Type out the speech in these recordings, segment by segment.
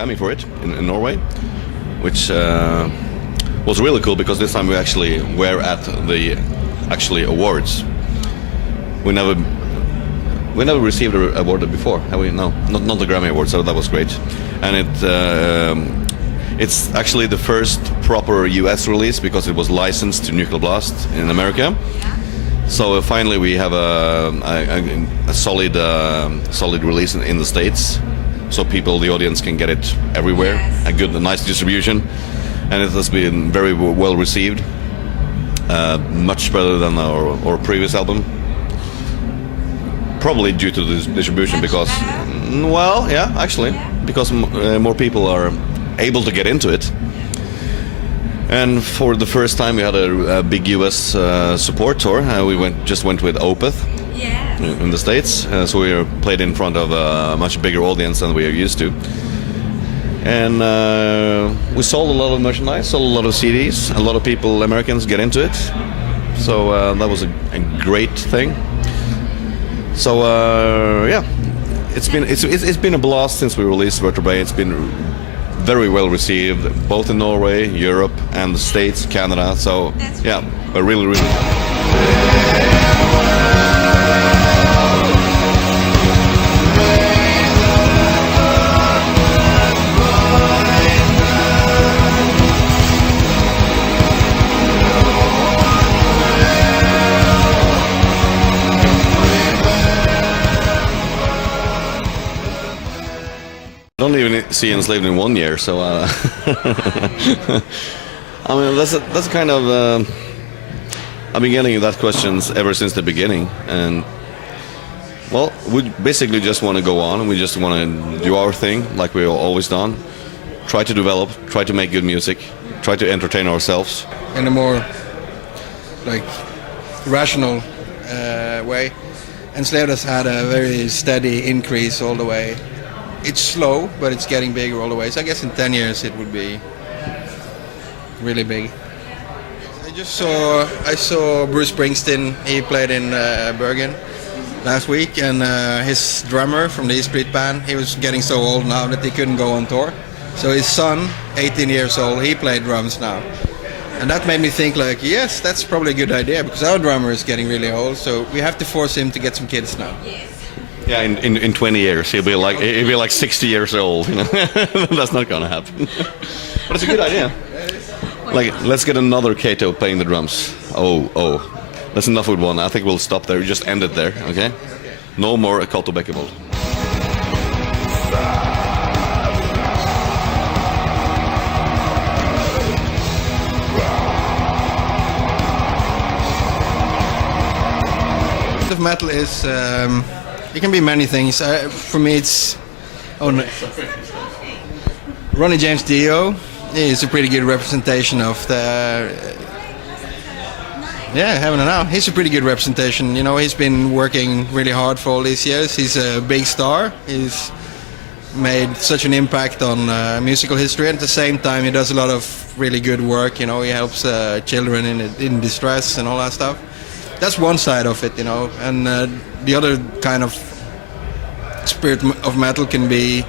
Grammy for it in Norway, which was really cool because this time we actually were at the awards. We never received an award before, have we? No, not the Grammy Award, so that was great. And it's actually the first proper US release because it was licensed to Nuclear Blast in America. So finally we have a solid release in the States, so the audience can get it everywhere. A nice distribution, and it has been very well received. Much better than our previous album. Probably due to the distribution because, because more people are able to get into it. And for the first time we had a big US support tour. We went with Opeth in the States. So we played in front of a much bigger audience than we are used to. And we sold a lot of merchandise, sold a lot of CDs. A lot of people, Americans, get into it. So that was a great thing. So it's been a blast since we released Vertebrae. It's been very well received, both in Norway, Europe, and the States, Canada. So we're really. I don't even see Enslaved in 1 year, so I mean that's kind of I've been getting that questions ever since the beginning, and well, we basically just want to go on. We just want to do our thing like we've always done. Try to develop, try to make good music, try to entertain ourselves in a more rational way. Enslaved has had a very steady increase all the way. It's slow, but it's getting bigger all the way. So I guess in 10 years it would be really big. I saw Bruce Springsteen. He played in Bergen last week, and his drummer from the E Street Band, he was getting so old now that he couldn't go on tour. So his son, 18 years old, he played drums now. And that made me think yes, that's probably a good idea because our drummer is getting really old, so we have to force him to get some kids now. Yeah, in 20 years he'll be like 60 years old. You know, that's not gonna happen. But it's a good idea. Let's get another Kato playing the drums. Oh, that's enough with one. I think we'll stop there. We just end it there. Okay? No more Kato Bekkebold. Metal is. It can be many things. For me, it's Ronnie James Dio is a pretty good representation of the. Heaven and Now. He's a pretty good representation. You know, he's been working really hard for all these years. He's a big star. He's made such an impact on musical history. And at the same time, he does a lot of really good work. You know, he helps children in distress and all that stuff. That's one side of it, you know, and the other kind of spirit of metal can be,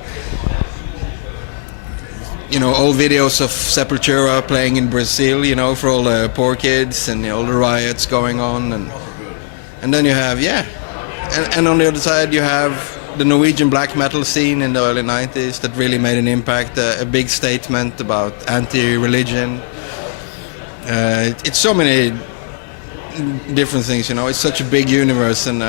you know, old videos of Sepultura playing in Brazil, you know, for all the poor kids and all the riots going on, and then you have and on the other side you have the Norwegian black metal scene in the early 90s that really made an impact, a big statement about anti-religion. It's so many different things, you know. It's such a big universe, and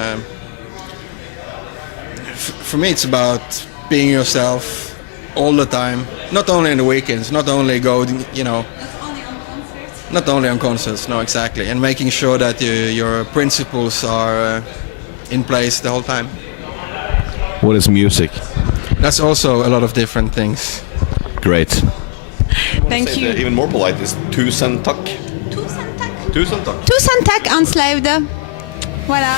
for me it's about being yourself all the time, not only in the weekends, not only on concerts, no, exactly, and making sure that your principles are in place the whole time. What is music? That's also a lot of different things. Great. Thank you. Even more polite is tusen takk. Tusen takk, Enslaved. Voilà.